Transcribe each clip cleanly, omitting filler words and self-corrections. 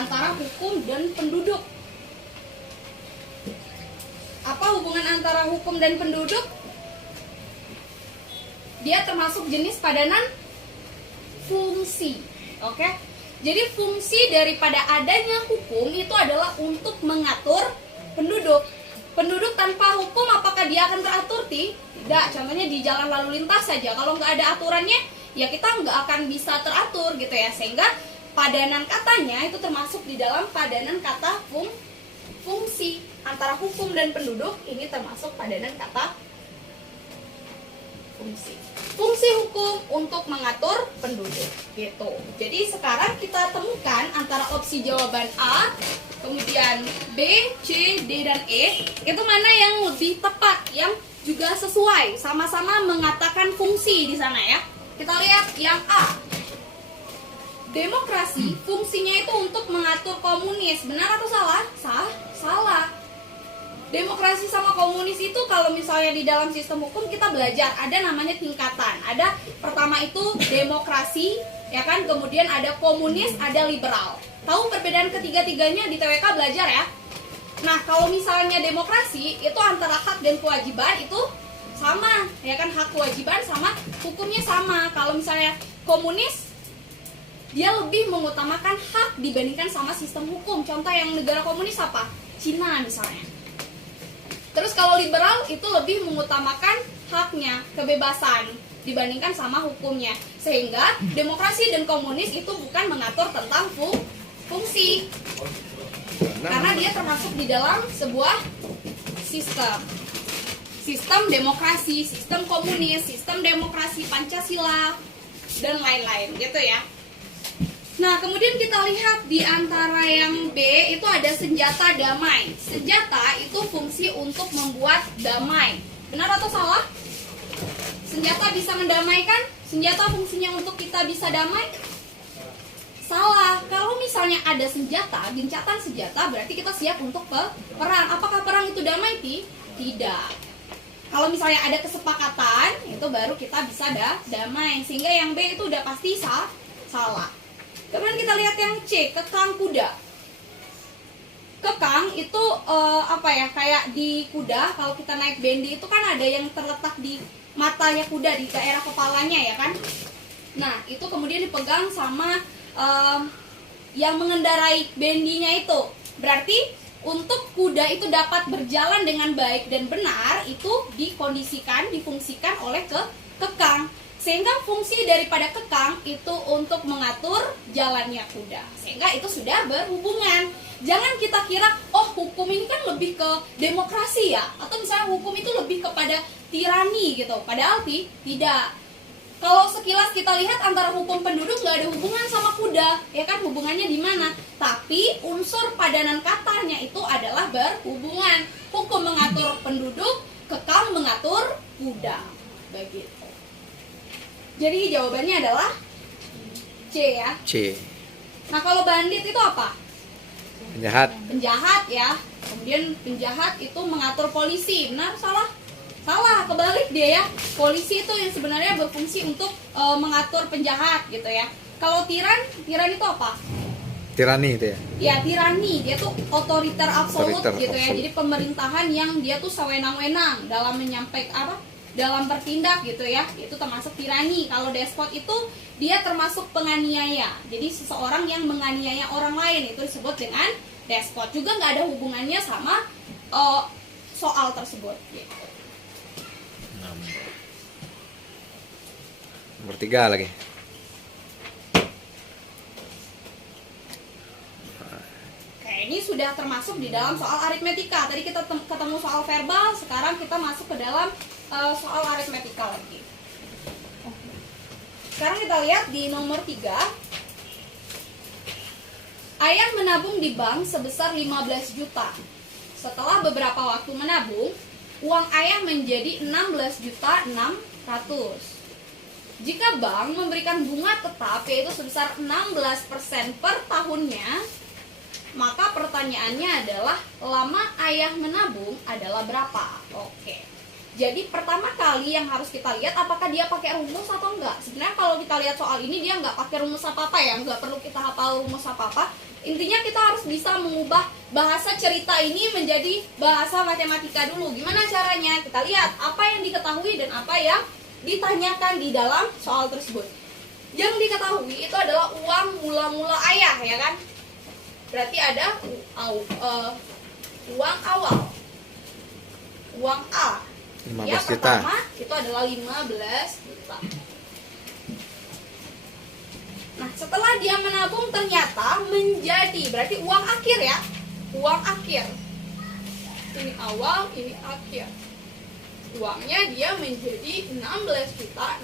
antara hukum dan penduduk. Apa hubungan antara hukum dan penduduk? Dia termasuk jenis padanan fungsi. Oke? Jadi fungsi daripada adanya hukum itu adalah untuk mengatur penduduk. Penduduk tanpa hukum apakah dia akan teratur? Tidak. Contohnya di jalan lalu lintas saja. Kalau nggak ada aturannya, ya kita nggak akan bisa teratur gitu ya. Sehingga padanan katanya itu termasuk di dalam padanan kata fungsi. Antara hukum dan penduduk ini termasuk padanan kata fungsi. Fungsi hukum untuk mengatur penduduk gitu. Jadi sekarang kita temukan antara opsi jawaban A, kemudian B, C, D, dan E, itu mana yang lebih tepat, yang juga sesuai, sama-sama mengatakan fungsi di sana ya. Kita lihat yang A. Demokrasi fungsinya itu untuk mengatur komunis. Benar atau salah? Salah. Demokrasi sama komunis itu kalau misalnya di dalam sistem hukum kita belajar ada namanya tingkatan. Ada pertama itu demokrasi, ya kan? Kemudian ada komunis, ada liberal. Tahu perbedaan ketiga-tiganya di TWK belajar ya? Nah, kalau misalnya demokrasi itu antara hak dan kewajiban itu sama, ya kan? Hak kewajiban sama hukumnya sama. Kalau misalnya komunis dia lebih mengutamakan hak dibandingkan sama sistem hukum. Contoh yang negara komunis apa? Cina misalnya. Terus kalau liberal itu lebih mengutamakan haknya, kebebasan dibandingkan sama hukumnya. Sehingga demokrasi dan komunis itu bukan mengatur tentang fungsi. Karena dia termasuk di dalam sebuah sistem. Sistem demokrasi, sistem komunis, sistem demokrasi Pancasila, dan lain-lain gitu ya. Nah, kemudian kita lihat di antara yang B itu ada senjata damai. Senjata itu fungsi untuk membuat damai. Benar atau salah? Senjata bisa mendamaikan? Senjata fungsinya untuk kita bisa damai? Salah. Kalau misalnya ada senjata, gencatan senjata, berarti kita siap untuk perang. Apakah perang itu damai? Tidak. Kalau misalnya ada kesepakatan, itu baru kita bisa damai. Sehingga yang B itu udah pasti salah. Kemudian kita lihat yang C, kekang kuda. Kekang itu kayak di kuda, kalau kita naik bendi itu kan ada yang terletak di matanya kuda, di daerah kepalanya ya kan. Nah, itu kemudian dipegang sama yang mengendarai bendinya itu. Berarti untuk kuda itu dapat berjalan dengan baik dan benar, itu difungsikan oleh kekang. Sehingga fungsi daripada kekang itu untuk mengatur jalannya kuda. Sehingga itu sudah berhubungan. Jangan kita kira, oh hukum ini kan lebih ke demokrasi ya, atau misalnya hukum itu lebih kepada tirani gitu. Padahal tidak. Kalau sekilas kita lihat antara hukum penduduk nggak ada hubungan sama kuda, ya kan, hubungannya di mana? Tapi unsur padanan katanya itu adalah berhubungan. Hukum mengatur penduduk, kekang mengatur kuda. Begitu. Jadi jawabannya adalah C ya. C. Nah, kalau bandit itu apa? Penjahat. Penjahat ya. Kemudian penjahat itu mengatur polisi. Benar? Salah? Salah, kebalik dia ya. Polisi itu yang sebenarnya berfungsi untuk mengatur penjahat gitu ya. Kalau tiran itu apa? Tirani itu ya. Ya, tirani. Dia tuh otoriter absolut Otoriter gitu ya. absolut. Jadi pemerintahan yang dia tuh sewenang-wenang dalam menyampaikan dalam bertindak gitu ya. Itu termasuk tirani. Kalau despot itu dia termasuk penganiaya. Jadi seseorang yang menganiaya orang lain itu disebut dengan despot. Juga nggak ada hubungannya sama soal tersebut gitu. Nomor 3 lagi. Oke, ini sudah termasuk di dalam soal aritmetika. Tadi kita ketemu soal verbal, sekarang kita masuk ke dalam soal aritmetika lagi. Sekarang kita lihat di nomor 3. Ayah menabung di bank sebesar 15 juta. Setelah beberapa waktu menabung, uang ayah menjadi 16.600.000. Jika bank memberikan bunga tetap yaitu sebesar 16% per tahunnya, maka pertanyaannya adalah lama ayah menabung adalah berapa? Oke. Jadi pertama kali yang harus kita lihat apakah dia pakai rumus atau enggak. Sebenarnya kalau kita lihat soal ini dia nggak pakai rumus apa-apa ya, nggak perlu kita hafal rumus apa-apa. Intinya kita harus bisa mengubah bahasa cerita ini menjadi bahasa matematika dulu. Gimana caranya? Kita lihat apa yang diketahui dan apa yang ditanyakan di dalam soal tersebut. Yang diketahui itu adalah uang mula-mula ayah, ya kan? Berarti ada uang awal, uang A. 15 Ya, juta. pertama itu adalah 15 juta. Nah, setelah dia menabung ternyata menjadi, berarti uang akhir ya. Uang akhir. Ini awal, ini akhir. Uangnya dia menjadi 16 juta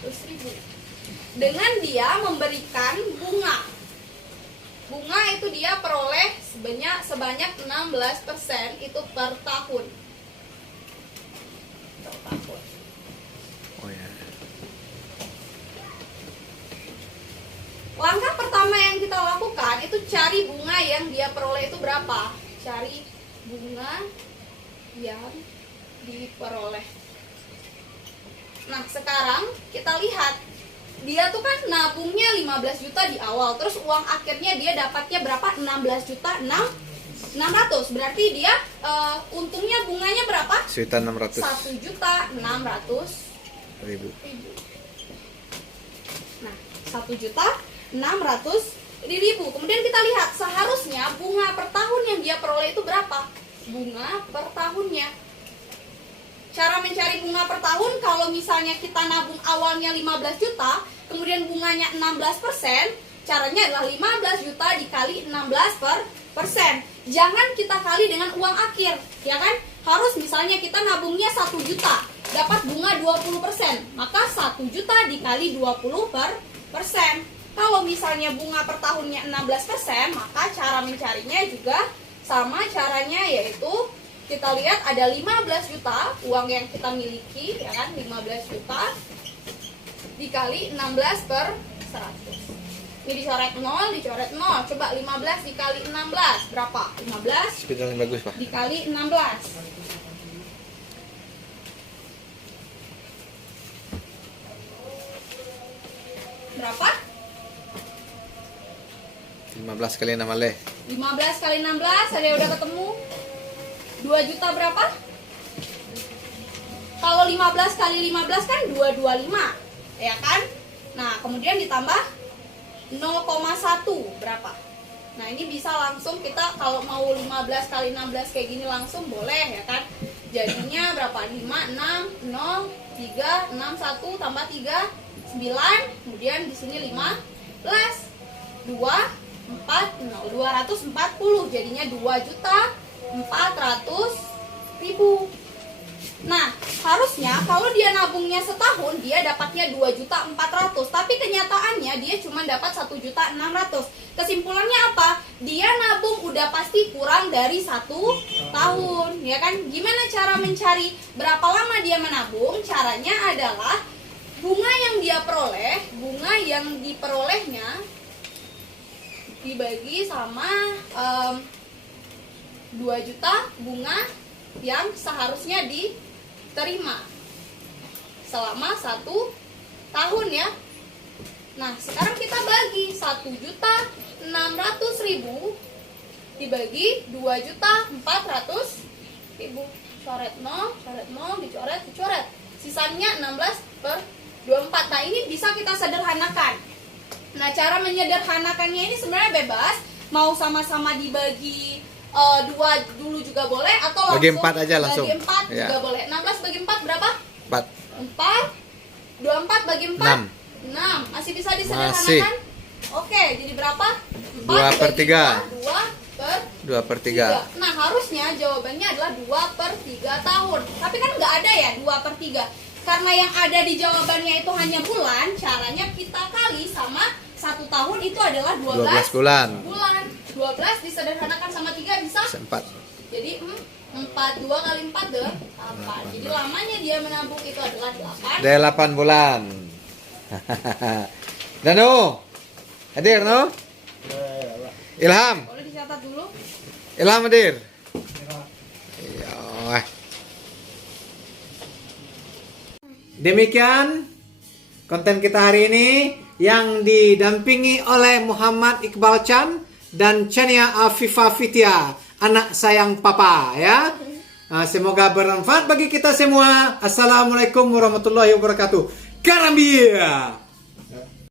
600.000. Dengan dia memberikan bunga. Bunga itu dia peroleh sebanyak 16% itu per tahun. Per tahun. Oh ya. Langkah pertama yang kita lakukan itu cari bunga yang dia peroleh itu berapa. Cari bunga yang diperoleh. Nah, sekarang kita lihat dia tuh kan nabungnya 15 juta di awal, terus uang akhirnya dia dapatnya berapa? 16 juta 600. Berarti dia untungnya bunganya berapa? 1.600.000. 1 juta 600.000. Nah, 1 juta 600.000. Kemudian kita lihat seharusnya bunga per tahun yang dia peroleh itu berapa? Bunga per tahunnya. Cara mencari bunga per tahun, kalau misalnya kita nabung awalnya 15 juta, kemudian bunganya 16%, caranya adalah 15 juta dikali 16%. Jangan kita kali dengan uang akhir, ya kan? Harus misalnya kita nabungnya 1 juta, dapat bunga 20%, maka 1 juta dikali 20%. Kalau misalnya bunga per tahunnya 16%, maka cara mencarinya juga sama caranya, yaitu kita lihat ada 15 juta uang yang kita miliki, ya kan? 15 juta dikali 16 per 100. Ini dicoret 0, dicoret 0. Coba 15 dikali 16 berapa? 15 Spidol yang bagus, Pak. dikali 16. Berapa? 15 kali 6 le. 15 kali 16, ada yang udah ketemu? 2 juta berapa? Kalau 15 kali 15 kan 225, ya kan? Nah, kemudian ditambah 0,1 berapa? Nah, ini bisa langsung kita kalau mau 15 kali 16 kayak gini langsung boleh, ya kan? Jadinya berapa? 5, 6, 0, 3, 6, 1 tambah 3, 9. Kemudian di sini 15, 2, 4, 0, 240. Jadinya 2.400.000. Nah, harusnya kalau dia nabungnya setahun dia dapatnya 2.400.000, tapi kenyataannya dia cuma dapat 1.600.000. Kesimpulannya apa? Dia nabung udah pasti kurang dari 1 tahun, ya kan? Gimana cara mencari berapa lama dia menabung? Caranya adalah bunga yang dia peroleh, bunga yang diperolehnya dibagi sama 2 juta bunga yang seharusnya diterima selama 1 tahun, ya. Nah, sekarang kita bagi 1.600.000 dibagi 2.400.000. Coret 0, dicoret, dicoret. Sisanya 16/24. Nah, ini bisa kita sederhanakan. Nah, cara menyederhanakannya ini sebenarnya bebas. Mau sama-sama dibagi 2 dulu juga boleh, atau langsung Bagi 4 aja langsung. Bagi 4 Ya. juga boleh. 16 bagi 4 berapa? 4. 4. 24 bagi 4? 6. Masih bisa disederhanakan? Oke, jadi berapa? 2/3. 2/3. Nah, harusnya jawabannya adalah 2/3 tahun. Tapi kan nggak ada ya 2/3. Karena yang ada di jawabannya itu hanya bulan, caranya kita kali sama 1 tahun itu adalah 12 bulan. 12 disederhanakan sama 3 bisa? 4. Jadi 4, 2 kali 4 deh 8. Jadi lamanya dia menabung itu adalah 8. 8 bulan. Danu. Hadir, no? Ilham. Boleh dicatat dulu. Ilham hadir. Iya. Demikian konten kita hari ini. yang didampingi oleh Muhammad Iqbal Chan dan Chania Afifa Fitia, anak sayang papa ya. Nah, semoga bermanfaat bagi kita semua. Assalamualaikum warahmatullahi wabarakatuh. Karambia.